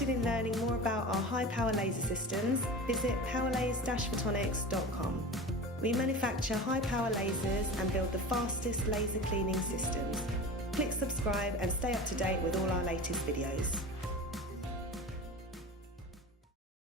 interested in learning more about our high-power laser systems, visit powerlase-photonics.com. We manufacture high-power lasers and build the fastest laser cleaning systems. Click subscribe and stay up to date with all our latest videos.